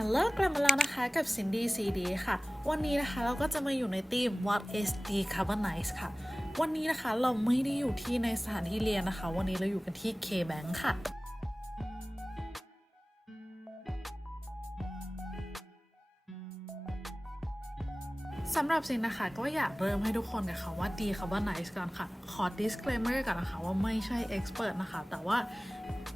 ฮัลโหลกลับมาแล้วนะคะกับซินดี้ซีดีค่ะ วันนี้นะคะเราก็จะมาอยู่ในทีม What is Decarbonize ค่ะ วันนี้นะคะเราไม่ได้อยู่ที่ในสถานที่เรียนนะคะ วันนี้เราอยู่กันที่ K-Bank ค่ะสำหรับซินนะคะก็อยากเริ่มให้ทุกคนกับคำว่า decarbonize ก่อนค่ะ ขอ disclaimer ก่อนนะคะว่าไม่ใช่ expert นะคะ แต่ว่า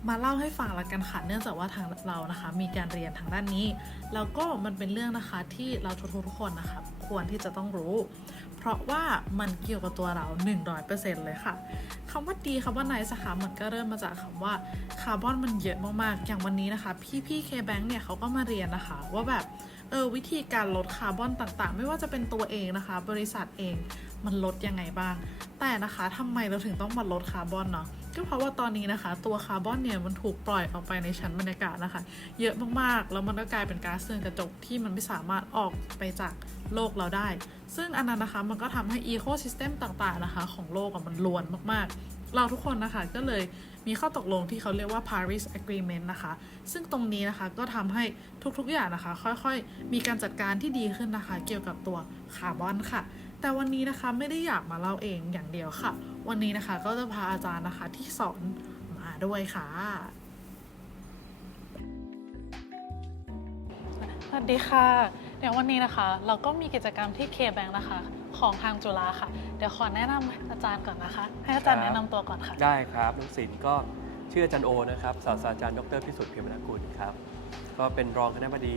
มาเล่าให้ฟังละกันค่ะเนื่องจากว่าทางเรานะคะ มีการเรียนทางด้านนี้ แล้วก็มันเป็นเรื่องนะคะที่เราทุกๆทุกคนนะคะควรที่จะต้องรู้ เพราะว่ามันเกี่ยวกับตัวเรา 100%เลยค่ะคำว่า decarbonize นะคะมันก็เริ่มมาจากคำว่าคาร์บอนมันเยอะมากๆ อย่างวันนี้นะคะ พี่ๆ K-Bank เนี่ยเขาก็มาเรียนนะคะ ว่าแบบเออวิธีการลดคาร์บอนต่างๆ ไม่ว่าจะเป็นตัวเองนะคะ บริษัทเองมันลดยังไงบ้าง แต่นะคะทำไมเราถึงต้องมาลดคาร์บอนเนาะ ก็เพราะว่าตอนนี้นะคะ ตัวคาร์บอนเนี่ยมันถูกปล่อยออกไปในชั้นบรรยากาศนะคะ เยอะมากๆ แล้วมันก็กลายเป็นก๊าซเรือนกระจกที่มันไม่สามารถออกไปจากโลกเราได้ ซึ่งอันนั้นนะคะมันก็ทำให้อีโคซิสเต็มต่างๆนะคะของโลกมันล้วนมากๆ เราทุกคนนะคะก็เลยมีข้อตกลงที่เขาเรียกว่า Paris Agreement นะคะ ซึ่งตรงนี้นะคะก็ทำให้ทุกๆอย่างนะคะ ค่อยๆ มีการจัดการที่ดีขึ้นนะคะ เกี่ยวกับตัวคาร์บอนค่ะ แต่วันนี้นะคะไม่ได้อยากมาเล่าเองอย่างเดียวค่ะ วันนี้นะคะก็จะพาอาจารย์นะคะที่สอนมาด้วยค่ะ สวัสดีค่ะ เดี๋ยววันนี้นะคะ เราก็มีกิจกรรมที่ K-Bank นะคะ ของทางจุฬาค่ะ เดี๋ยวขอแนะนำอาจารย์ก่อนนะคะ ให้อาจารย์ครับ แนะนำตัวก่อนค่ะ ได้ครับน้องศิลป์ก็ชื่ออาจารย์โอนะครับศาสตราจารย์ดรพิสุทธิ์เพียรมนกุลครับ ก็เป็นรองคณะบดี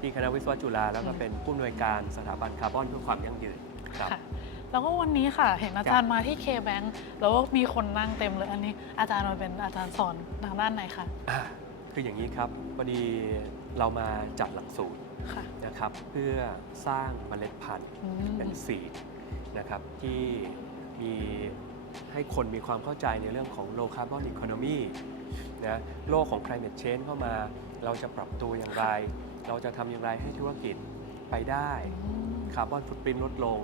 ที่คณะวิศวะจุฬาแล้วก็เป็นผู้อำนวยการสถาบันคาร์บอนเพื่อความยั่งยืนครับ ค่ะ แล้วก็วันนี้ค่ะ เห็นอาจารย์มาที่ K-Bank แล้วก็มีคนนั่งเต็มเลยอันนี้อาจารย์มาเป็นอาจารย์สอนทางด้านไหนคะอ่าคืออย่างนี้ครับพอดีเรามาจัดหลักสูตรค่ะ นะครับเพื่อสร้างเมล็ดพันธุ์อืม เป็นซีดนะครับที่มีให้คนมีความเข้าใจในเรื่องของ low carbon economy นะโลกของ climate change เข้ามาเราจะปรับตัวอย่างไร เราจะทำอย่างไรให้ธุรกิจไปได้อืมคาร์บอนฟุตปรินลดลง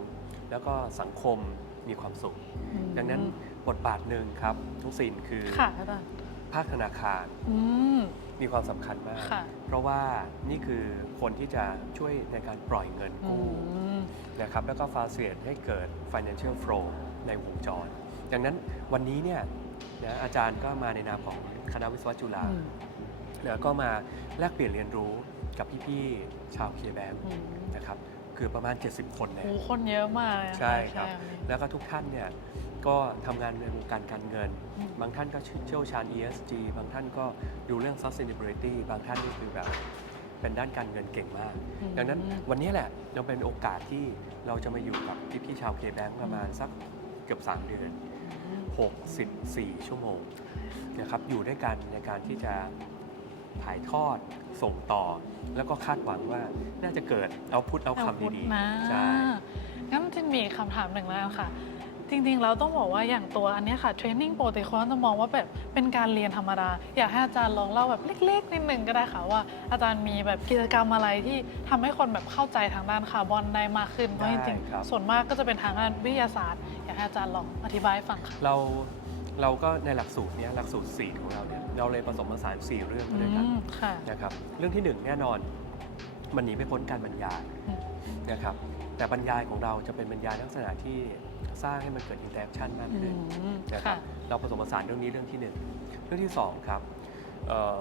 แล้วก็สังคมมีความสุขอืมดังนั้นบทบาทหนึ่งครับทุกสิ่งคือค่ะอาจารย์ภาคธนาคารอืม มีความสำคัญมาก ค่ะ เพราะว่านี่คือคนที่จะช่วยในการปล่อยเงินอืกู้มนะครับแล้วก็ facilitate ให้เกิด financial flow ในวงจร ดังนั้นวันนี้เนี่ยนะอาจารย์ก็มาในนามของคณะวิศวะจุฬาอืม แล้วก็มาแลกเปลี่ยนเรียนรู้กับพี่ ๆ ชาวเคแบงอืม นะครับ คือประมาณ 70 คนเนี่ยโอ้คนเยอะมากเลยอะใช่ครับอันนี้แล้วก็ทุกท่านเนี่ยก็ทำงานในวงการการเงินอืมบางท่านก็เชี่ยวชาญ ESG บางท่านก็ดูเรื่อง sustainability บางท่านนี่คือแบบเป็นด้านการเงินเก่งมากอืมดังนั้นวันนี้แหละเราเป็นโอกาสที่เราจะมาอยู่กับพี่ๆชาวเคแบงประมาณสักเกือบ 3 เดือนอืม64 ชั่วโมงนะครับอยู่ด้วยกันในการที่จะ ถ่ายทอดส่งต่อ แล้วก็คาดหวังว่าน่าจะเกิดเอาพุทเอาคำดีนะๆใช่งั้นจะมีคำถามหนึ่งแล้วค่ะ จริงๆ เราต้องบอกว่าอย่างตัวอันเนี้ยค่ะเทรนนิ่งปกติคนจะมองว่าแบบเป็นการเรียนธรรมดา อยากให้อาจารย์ลองเล่าแบบเล็กๆ นิดนึงก็ได้ค่ะว่า อาจารย์มีแบบกิจกรรมอะไรที่ทำให้คนแบบเข้าใจทางด้านคาร์บอนได้มากขึ้นเพราะจริงได้ครับๆส่วนมากก็จะเป็นทางด้านวิทยาศาสตร์ อยากให้อาจารย์ลองอธิบายให้ฟังค่ะเรา เราก็ในหลักสูตรเนี้ยหลักสูตร 4 ของเราเนี่ยเราเลยผสมผสาน 4 เรื่องอืด้วยกันมค่ะ นะครับเรื่องที่ 1 แน่นอนมันหนีไม่พ้นการบรรยายอืม นะครับแต่บรรยายของเราจะเป็นบรรยายลักษณะที่สร้างให้มันเกิดอินเตอร์แอคชั่นมากอืขึ้น มนะครับค่ะเราผสมผสานเรื่องนี้เรื่องที่ 1 เรื่องที่ 2 ครับเอ่อ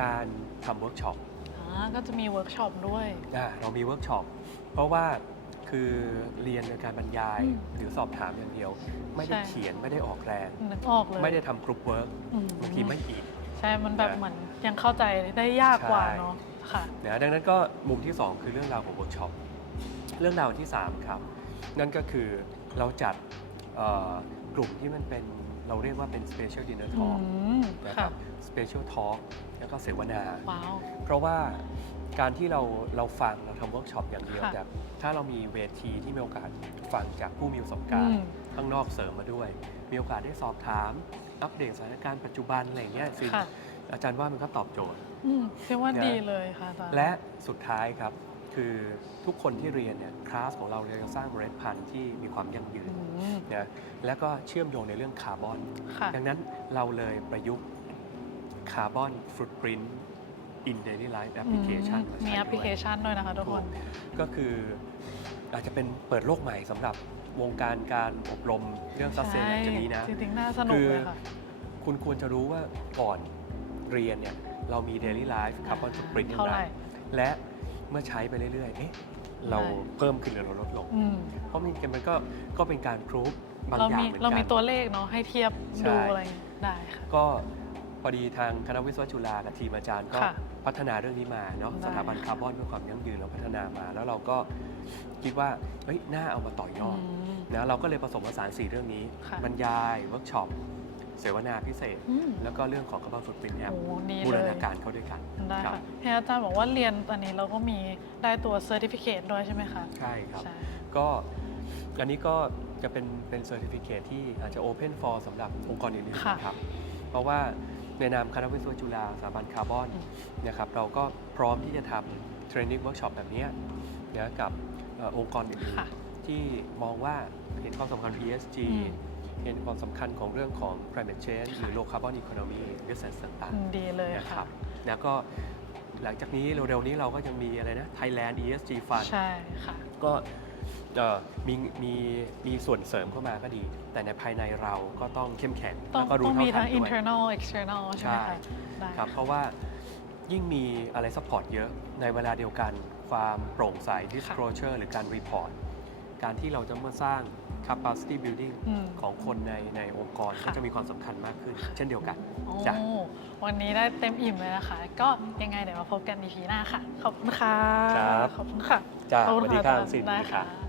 การทำเวิร์กช็อปอ่าก็จะมีเวิร์กช็อปด้วยอ่าเรามีเวิร์กช็อปเพราะว่า คือเรียนในการบรรยาย อืมหรือสอบถามอย่างเดียว ไม่ได้ใช่ เขียนไม่ได้ออกแรง นึกออกเลยไม่ได้ทำกรุ๊ปเวิร์กอืมบางทีไม่อินใช่มันแบบนะเหมือนยังเข้าใจได้ยากกว่าใช่เนาะค่ะ นะดังนั้นก็มุมที่ 2 คือเรื่องราวของเวิร์กช็อปเรื่องราวที่ 3 ครับ นั่นก็คือเราจัดเอ่อกลุ่มที่มันเป็นเราเรียกว่าเป็น Special Dinner อื Talk มนะคค่ะรับ Special Talk แล้วก็เสวนา ว้าว เพราะว่า การที่เราเราฟังเราทำเวิร์กช็อปอย่างเดียวค่ะแต่ถ้าเรามีเวทีที่มีโอกาสฟังจากผู้มีประสบอืการณ์ มข้างนอกเสริมมาด้วย มีโอกาสได้สอบถาม อัปเดตสถานการณ์ปัจจุบันอะไรอย่างเงี้ยซึ่งค่ะ อาจารย์ว่ามันก็ตอบโจทย์ อืมคิดว่านะดีเลยค่ะอาจารย์ และสุดท้ายครับ คือทุกคนที่เรียนเนี่ยคลาสของเราเราจะสร้างเมล็ดพันธุ์ที่มีความยั่งยืนอืมนะแล้วก็เชื่อมโยงในเรื่องคาร์บอน ค่ะ ดังนั้นเราเลยประยุกต์คาร์บอนฟุตปรินต์ in daily life application อืมาใช้มีด้วยแอปพลิเคชันด้วยนะคะทุกถูคนกก็คืออาจจะเป็นเปิดโลกใหม่สำหรับวงการการอบรมเรื่อง sustain หลังจากนี้นะ จริงๆน่าสนุกเลยค่ะ คุณควรจะรู้ว่าก่อนเรียนเนี่ยเรามี daily life carbon footprint อย่างเท่าไหไรร่และเมื่อใช้ไปเรื่อยๆเอ๊ะเราใช่เพิ่มขึ้นหรือเราลดลง อืมเพราะมันมันก็ก็เป็นการพรูฟบางเราอย่างมีเหมือนเรามีกันตัวเลขเนาะให้เทียบใช่ ดูอะไรอย่างเงี้ยได้ค่ะ ก็ พอดีทางคณะวิศวะจุฬากับทีมอาจารย์ก็ค่ะพัฒนาเรื่องนี้มาเนาะได้ สถาบันคาร์บอนเพื่อความยั่งยืนเราพัฒนามา แล้วเราก็คิดว่าเฮ้ยน่าเอามาต่อยอดอืมนะเราก็เลยผสมผสานสีเรื่องนี้ ค่ะ บรรยายเวิร์กช็อปเสวนาพิเศษ อืมแล้วก็เรื่องของ carbon footprint app โอ้ดีบูเลรยณาการเข้าด้วยกันได้ครับค่ะเห็นอาจารย์บอกว่าเรียนตอนนี้เราก็มีได้ตัวเซอร์ติฟิเคตด้วยใช่ไหมคะใช่ครับ ใช่ ก็อันนี้ก็จะเป็นเป็นเซอร์ติฟิเคที่อาจจะ Open for สำหรับองค์กรอื่นๆค่ะนะครับ เพราะว่า ในนามคณะวิศวะจุฬาสถาบันคาร์บอนอืมนะครับเราก็พร้อมที่จะทำเทรนนิ่งเวิร์กช็อปแบบเนี้ยนะกับเอ่อองค์กรอื่นค่ะๆที่มองว่าเห็นความสำคัญ ESG อืมเห็นความสำคัญของเรื่องของ climate change หรือ low carbon economy business ต่างอืมดีเลยๆนะคค่ะรับ แล้วก็หลังจากนี้เร็วๆนี้เราก็ยังมีอะไรนะ Thailand ESG Fund ใช่ค่ะ ก็ เอ่อมีมีมีส่วนเสริมเข้ามาก็ดี แต่ในภายในเราก็ต้องเข้มแข็งต้อแล้งวก็รู้ต้องเท่ามีทัทั้นง ด้วย internal external ใช่ไหมใช่ คะได้ครับ เพราะว่ายิ่งมีอะไรซัพพอร์ตเยอะในเวลาเดียวกันความโปร่งใส disclosure หรือการ report การที่เราจะมาสร้าง capacity building อืม ของคนในในองค์กรค่ะ ก็จะมีความสำคัญมากขึ้น เช่นเดียวกันโอ้จ้ะ วันนี้ได้เต็มอิ่มเลยนะคะ ก็ยังไงเดี๋ยวมาพบกัน EP หน้าค่ะ ขอบคุณค่ะ ครับขอบคุณค่ะจ้าขอบสณวัสดีครับอาจาย์สินได้ครัค่ะบ